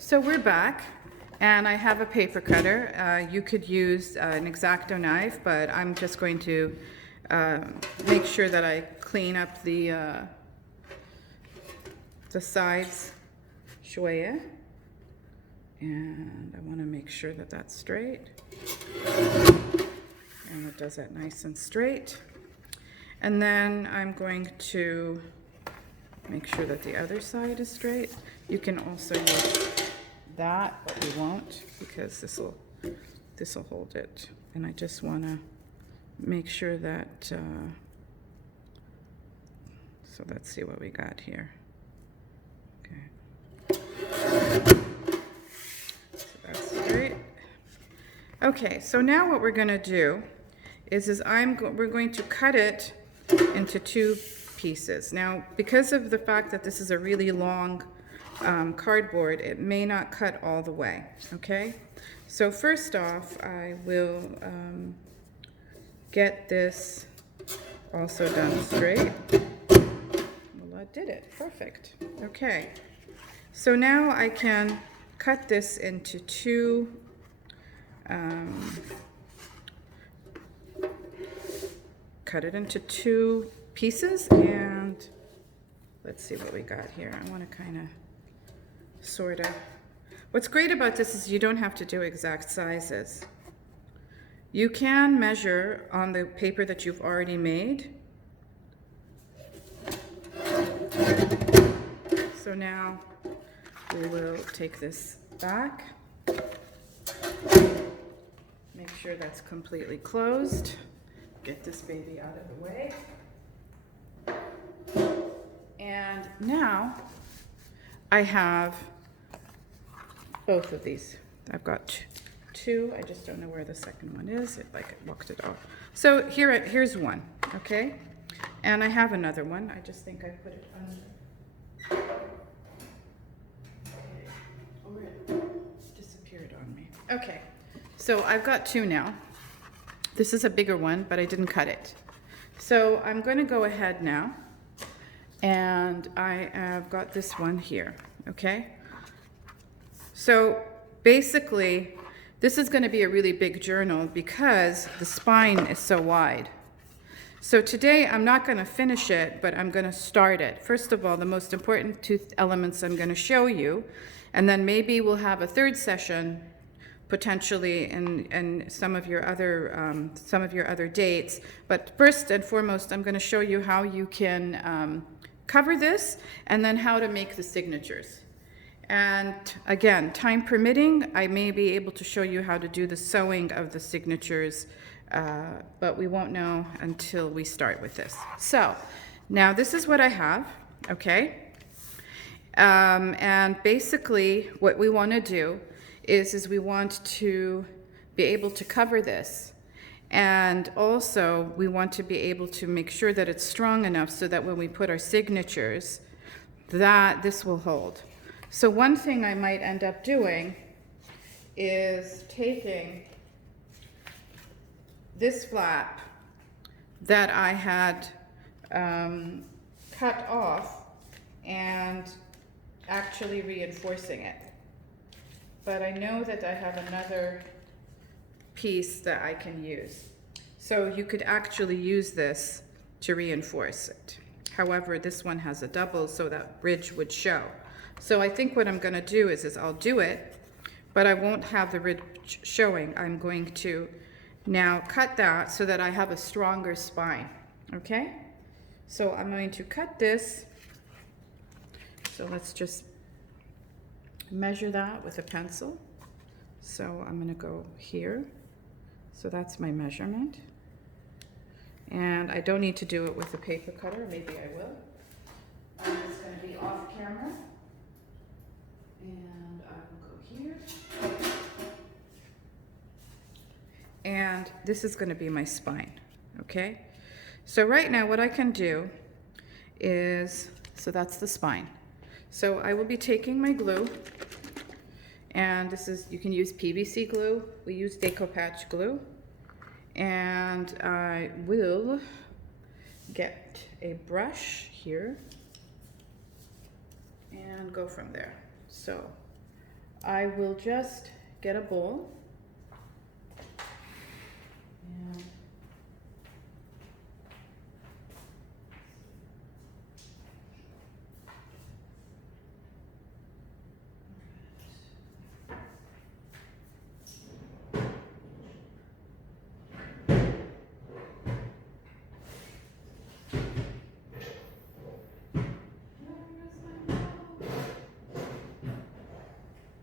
So we're back, and I have a paper cutter. You could use an X-Acto knife, but I'm just going to make sure that I clean up the sides shoya, and I want to make sure that that's straight, and it does that nice and straight. And then I'm going to make sure that the other side is straight. You can also use that, but we won't, because this will hold it. And I just want to make sure that so let's see what we got here. Okay, so that's straight. Okay, so now what we're going to do is we're going to cut it into two pieces. Now, because of the fact that this is a really long cardboard, it may not cut all the way, okay? So first off, I will get this also done straight. Well, that did it. Perfect. Okay. So now I can cut this into two pieces, and let's see what we got here. I want to kind of sort of. What's great about this is you don't have to do exact sizes. You can measure on the paper that you've already made. So now we will take this back. Make sure that's completely closed. Get this baby out of the way. And now I have both of these. I've got two. I just don't know where the second one is. It walked it off. So here's one, okay? And I have another one. I just think I put it under. Okay. Oh, it disappeared on me. Okay, so I've got two now. This is a bigger one, but I didn't cut it. So I'm going to go ahead now, and I have got this one here, okay? So basically, this is going to be a really big journal because the spine is so wide. So today I'm not going to finish it, but I'm going to start it. First of all, the most important two elements I'm going to show you, and then maybe we'll have a third session potentially in some of your other dates. But first and foremost, I'm going to show you how you can cover this, and then how to make the signatures. And again, time permitting, I may be able to show you how to do the sewing of the signatures, but we won't know until we start with this. So now this is what I have, okay? And basically what we want to do is we want to be able to cover this. And also we want to be able to make sure that it's strong enough so that when we put our signatures, that this will hold. So one thing I might end up doing is taking this flap that I had cut off and actually reinforcing it. But I know that I have another piece that I can use. So you could actually use this to reinforce it. However, this one has a double, so that ridge would show. So I think what I'm going to do is I'll do it, but I won't have the ridge showing. I'm going to now cut that so that I have a stronger spine, okay? So I'm going to cut this. So let's just measure that with a pencil. So I'm going to go here. So that's my measurement. And I don't need to do it with a paper cutter. Maybe I will. I'm just going to be off camera. And I will go here. And this is going to be my spine, okay? So right now what I can do is, so that's the spine. So I will be taking my glue, and this is, you can use PVC glue. We use Decopatch glue. And I will get a brush here and go from there. So I will just get a bowl. And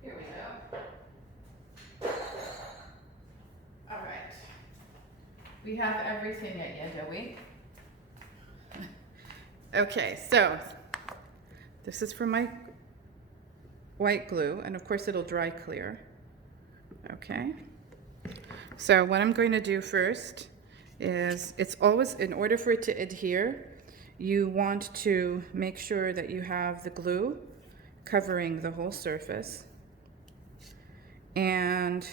here we go. All right. We have everything at you, do we? Okay, so this is for my white glue, and of course it'll dry clear. Okay. So what I'm going to do first is, it's always, in order for it to adhere, you want to make sure that you have the glue covering the whole surface. And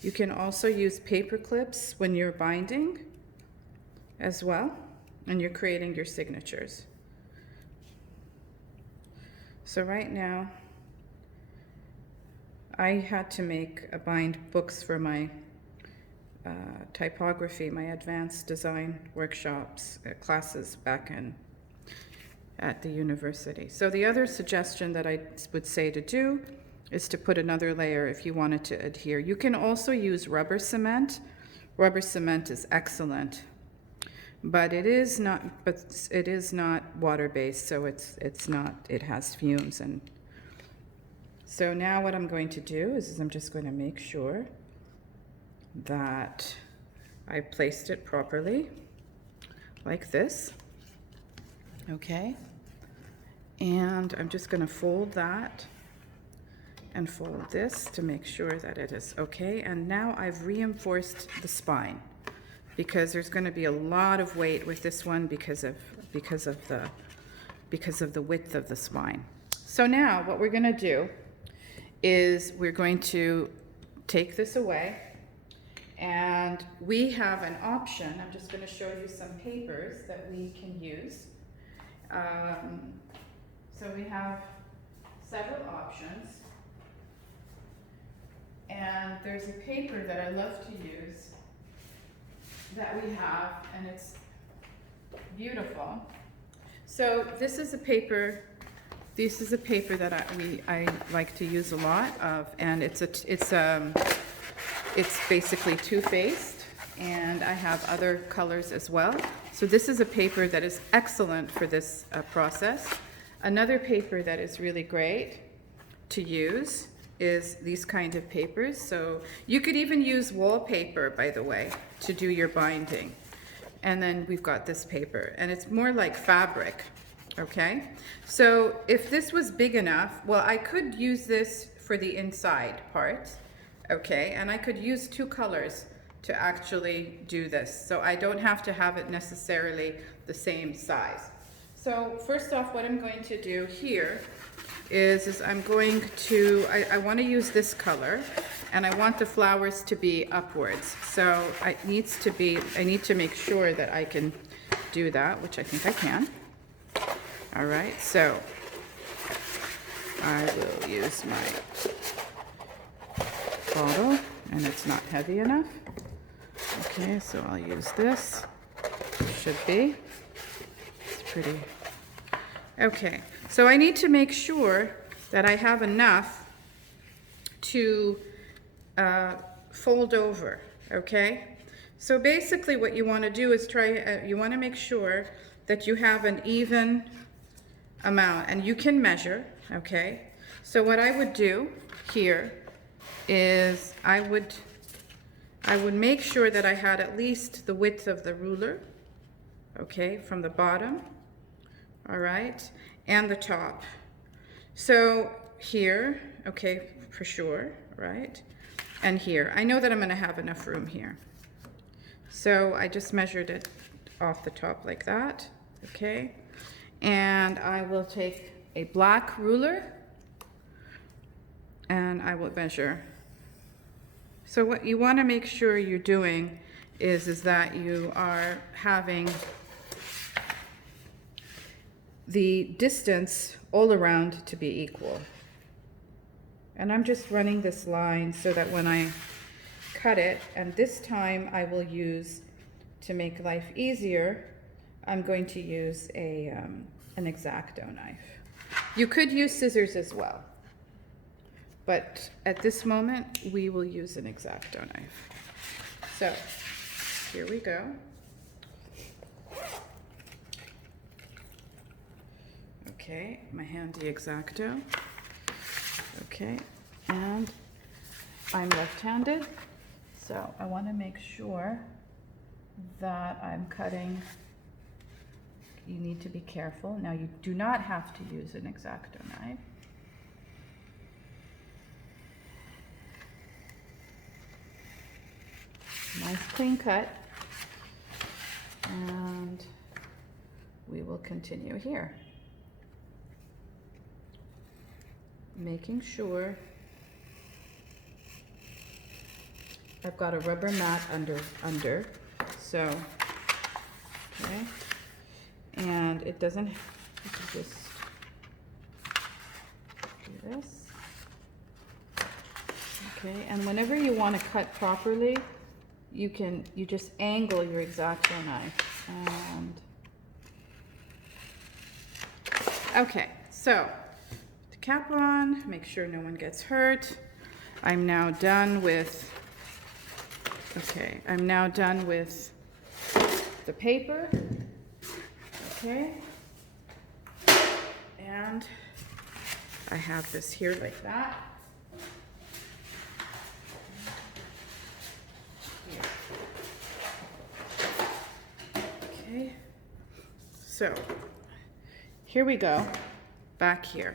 you can also use paper clips when you're binding as well, and you're creating your signatures. So right now, I had to bind books for my typography, my advanced design workshops, classes back at the university. So the other suggestion that I would say to do is to put another layer if you wanted to adhere. You can also use rubber cement. Rubber cement is excellent, but it is not water-based, so it has fumes. And so now what I'm going to do is I'm just going to make sure that I placed it properly, like this. Okay. And I'm just going to fold that and fold this to make sure that it is okay. And now I've reinforced the spine, because there's going to be a lot of weight with this one because of the width of the spine. So now what we're going to do is we're going to take this away, and we have an option. I'm just going to show you some papers that we can use. So we have several options, and there's a paper that I love to use that we have, and it's beautiful. So this is a paper. This is a paper that I like to use a lot of, and it's basically two-faced, and I have other colors as well. So this is a paper that is excellent for this process. Another paper that is really great to use is these kind of papers. So you could even use wallpaper, by the way, to do your binding. And then we've got this paper, and it's more like fabric. Okay, so if this was big enough, well, I could use this for the inside part, okay, and I could use two colors to actually do this, so I don't have to have it necessarily the same size. So first off, what I'm going to do here is I'm going to, I want to use this color, and I want the flowers to be upwards, so I need to make sure that I can do that, which I think I can. All right, so I will use my bottle, and it's not heavy enough. Okay, so I'll use this. Should be. It's pretty. Okay, so I need to make sure that I have enough to fold over, okay? So basically what you want to do is you want to make sure that you have an even amount, and you can measure, okay? So what I would do here is I would make sure that I had at least the width of the ruler, okay, from the bottom, all right, and the top. So here, okay, for sure, right, and here. I know that I'm going to have enough room here. So I just measured it off the top like that, okay? And I will take a black ruler, and I will measure. So what you want to make sure you're doing is that you are having the distance all around to be equal. And I'm just running this line so that when I cut it, and this time I will use, to make life easier, I'm going to use an X-Acto knife. You could use scissors as well, but at this moment we will use an X-Acto knife. So here we go. Okay, my handy X-Acto. Okay, and I'm left-handed, so I want to make sure that I'm cutting. You need to be careful. Now, you do not have to use an X-Acto knife. Nice clean cut. And we will continue here. Making sure I've got a rubber mat under, so, okay. And it doesn't, you can just do this. Okay, and whenever you want to cut properly, you just angle your X-Acto knife. And okay, so the cap on, make sure no one gets hurt. I'm now done with, okay, I'm now done with the paper. Okay, and I have this here like that. Here. Okay, so here we go, back here.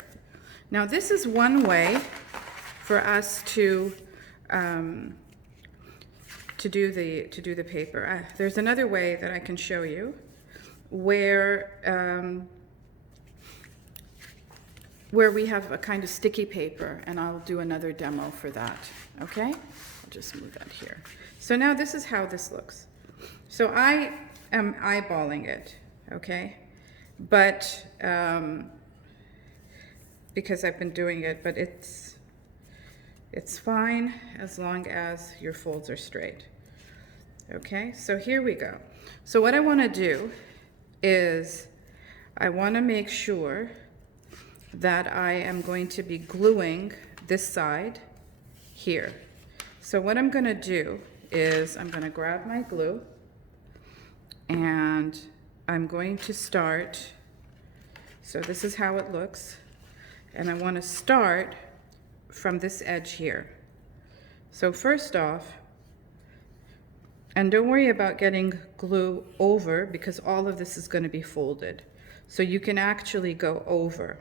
Now this is one way for us to do the paper. There's another way that I can show you, where we have a kind of sticky paper, and I'll do another demo for that, okay? I'll just move that here. So now this is how this looks. So I am eyeballing it, okay? But, because I've been doing it, but it's fine as long as your folds are straight. Okay, so here we go. So what I want to do is I want to make sure that I am going to be gluing this side here. So what I'm going to do is I'm going to grab my glue, and I'm going to start. So this is how it looks, and I want to start from this edge here. So first off, and don't worry about getting glue over, because all of this is going to be folded. So you can actually go over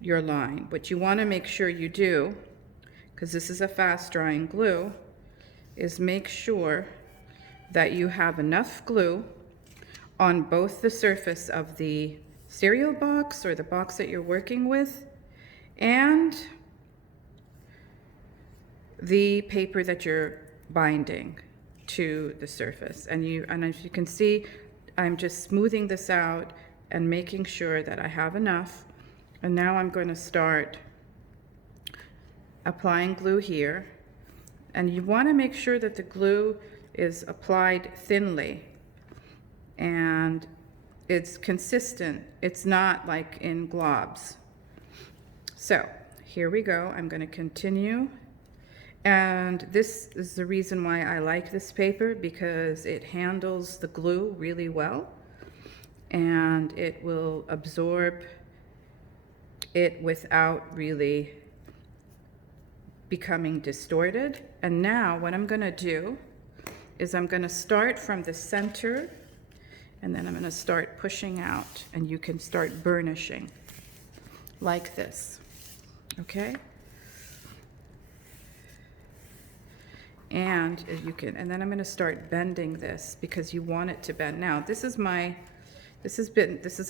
your line. What you want to make sure you do, because this is a fast drying glue, is make sure that you have enough glue on both the surface of the cereal box or the box that you're working with, and the paper that you're binding to the surface. And as you can see, I'm just smoothing this out and making sure that I have enough. And now I'm going to start applying glue here. And you want to make sure that the glue is applied thinly and it's consistent. It's not like in globs. So here we go. I'm going to continue. And this is the reason why I like this paper, because it handles the glue really well, and it will absorb it without really becoming distorted. And now what I'm going to do is I'm going to start from the center, and then I'm going to start pushing out, and you can start burnishing like this. Okay? And you can, and then I'm going to start bending this because you want it to bend. Now, this is a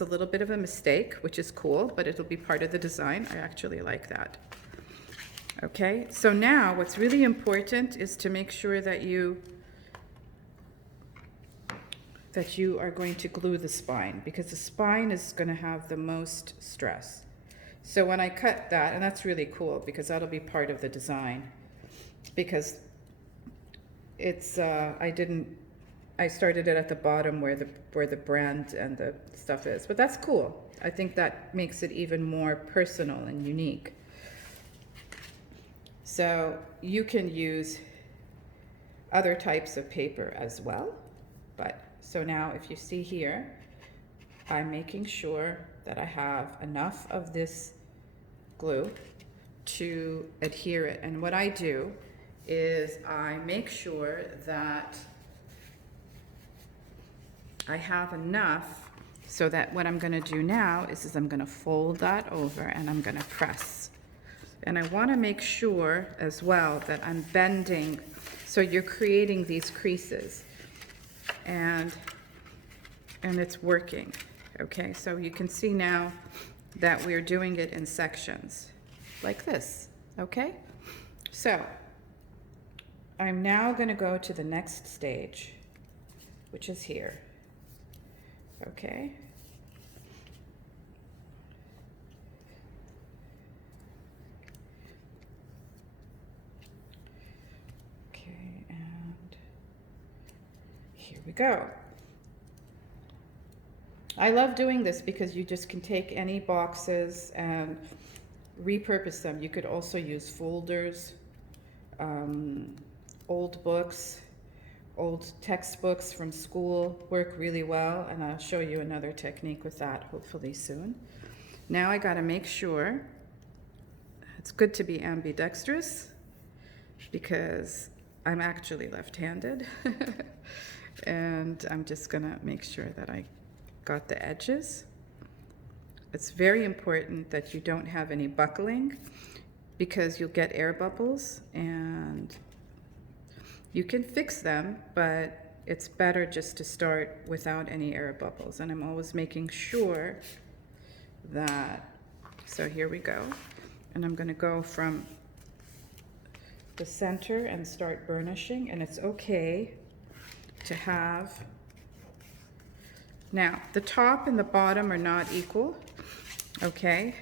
little bit of a mistake, which is cool, but it'll be part of the design. I actually like that. Okay, so now what's really important is to make sure that you are going to glue the spine, because the spine is going to have the most stress. So when I cut that, and that's really cool because that'll be part of the design, because it's, I started it at the bottom where the brand and the stuff is, but that's cool. I think that makes it even more personal and unique. So you can use other types of paper as well, but so now if you see here, I'm making sure that I have enough of this glue to adhere it. And what I do is I make sure that I have enough so that what I'm going to do now is I'm going to fold that over and I'm going to press. And I want to make sure as well that I'm bending, so you're creating these creases and it's working. Okay, so you can see now that we're doing it in sections like this. Okay, so I'm now going to go to the next stage, which is here. Okay. Okay, and here we go. I love doing this because you just can take any boxes and repurpose them. You could also use folders, old books, old textbooks from school work really well, and I'll show you another technique with that hopefully soon. Now I got to make sure, it's good to be ambidextrous because I'm actually left-handed and I'm just gonna make sure that I got the edges. It's very important that you don't have any buckling because you'll get air bubbles, and you can fix them, but it's better just to start without any air bubbles. And I'm always making sure that, so here we go. And I'm gonna go from the center and start burnishing, and it's okay to have, now the top and the bottom are not equal, okay?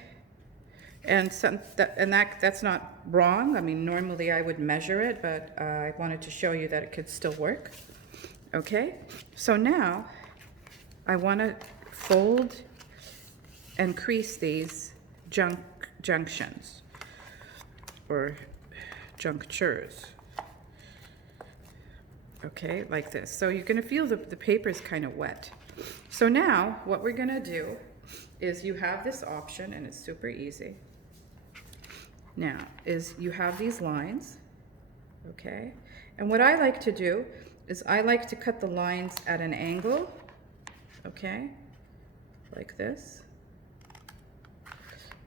And that's not wrong. I mean, normally I would measure it, but I wanted to show you that it could still work. Okay, so now I want to fold and crease these junctions or junctures. Okay, like this. So you're going to feel the paper is kind of wet. So now what we're going to do is you have this option, and it's super easy. Now, is you have these lines, okay? And what I like to do is I like to cut the lines at an angle, okay? Like this.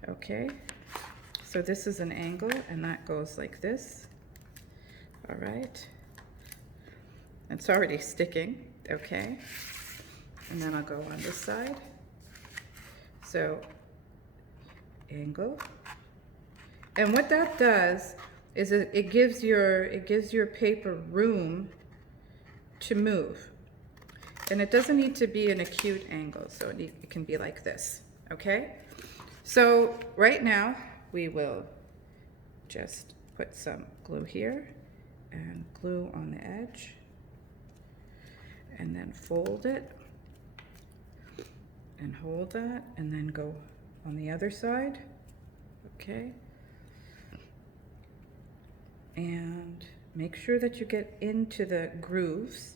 Okay. So this is an angle, and that goes like this. All right. It's already sticking, okay? And then I'll go on this side. So, angle. And what that does is it gives your paper room to move. And it doesn't need to be an acute angle, so it can be like this, okay? So right now we will just put some glue here and glue on the edge, and then fold it and hold that, and then go on the other side, okay? And make sure that you get into the grooves,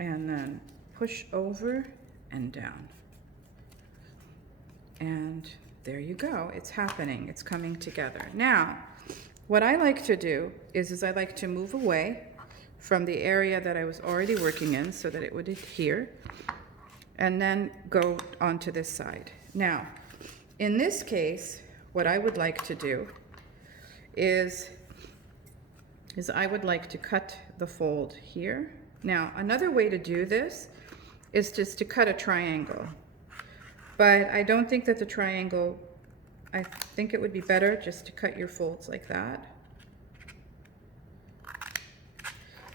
and then push over and down. And there you go, it's happening, it's coming together. Now, what I like to do is I like to move away from the area that I was already working in so that it would adhere, and then go onto this side. Now, in this case, what I would like to do is I would like to cut the fold here. Now, another way to do this is just to cut a triangle. But I don't think that the triangle, I think it would be better just to cut your folds like that.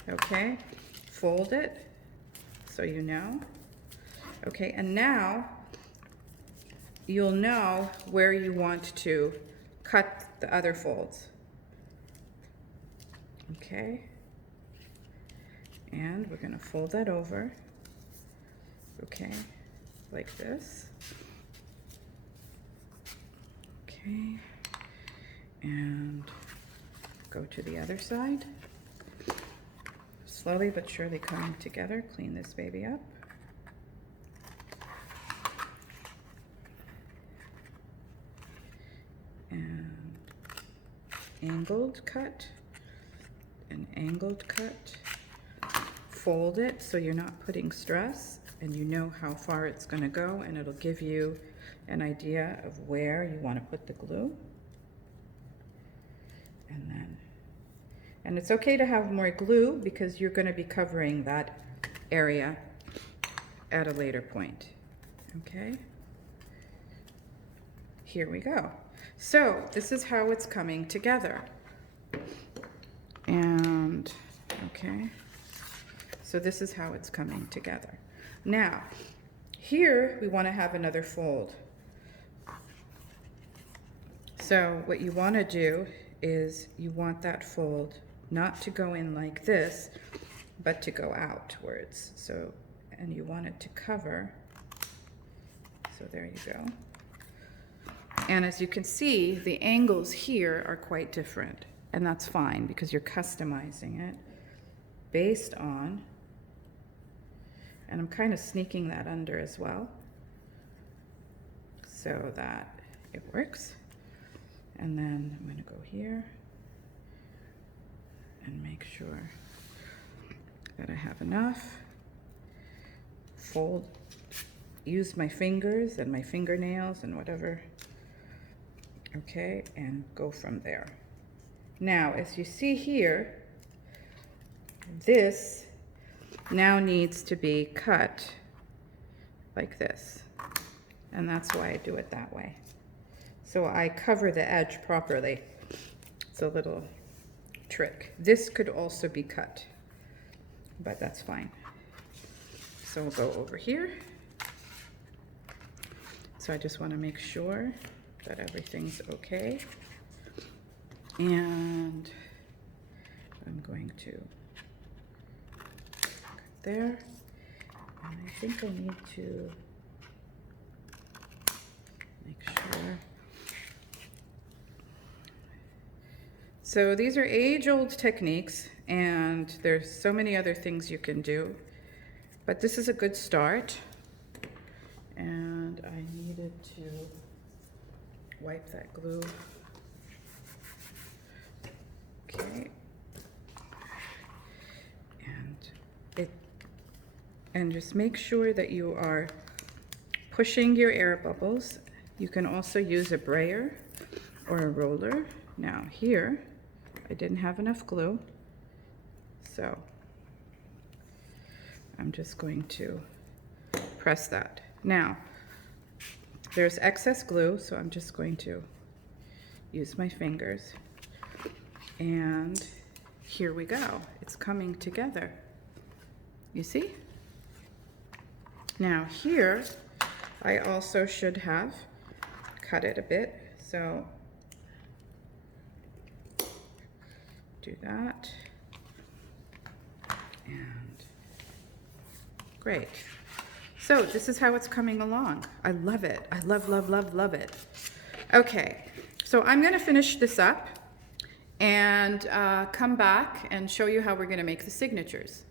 Okay, fold it so you know. Okay, and now you'll know where you want to cut the other folds. Okay, and we're going to fold that over, okay, like this. Okay, and go to the other side. Slowly but surely coming together. Clean this baby up. And angled cut, an angled cut. Fold it so you're not putting stress and you know how far it's going to go, and it'll give you an idea of where you want to put the glue. And it's okay to have more glue because you're going to be covering that area at a later point. Okay, here we go. So this is how it's coming together. And okay, so this is how it's coming together. Now here we want to have another fold. So what you want to do is you want that fold not to go in like this, but to go outwards. So, and you want it to cover. So there you go. And as you can see, the angles here are quite different, and that's fine because you're customizing it based on, and I'm kind of sneaking that under as well so that it works. And then I'm going to go here and make sure that I have enough. Fold, use my fingers and my fingernails and whatever. Okay, and go from there. Now, as you see here, this now needs to be cut like this. And that's why I do it that way. So I cover the edge properly. It's a little trick. This could also be cut, but that's fine. So we'll go over here. So I just want to make sure that everything's okay. And I'm going to cut there. And I think I need to make sure. So these are age-old techniques, and there's so many other things you can do, but this is a good start. And I needed to wipe that glue. Okay. And just make sure that you are pushing your air bubbles. You can also use a brayer or a roller. Now here, I didn't have enough glue, so I'm just going to press that. Now, there's excess glue, so I'm just going to use my fingers. And here we go. It's coming together. You see? Now here, I also should have cut it a bit, so do that. And great. So this is how it's coming along. I love it. I love, love, love, love it. Okay, so I'm going to finish this up and come back and show you how we're going to make the signatures.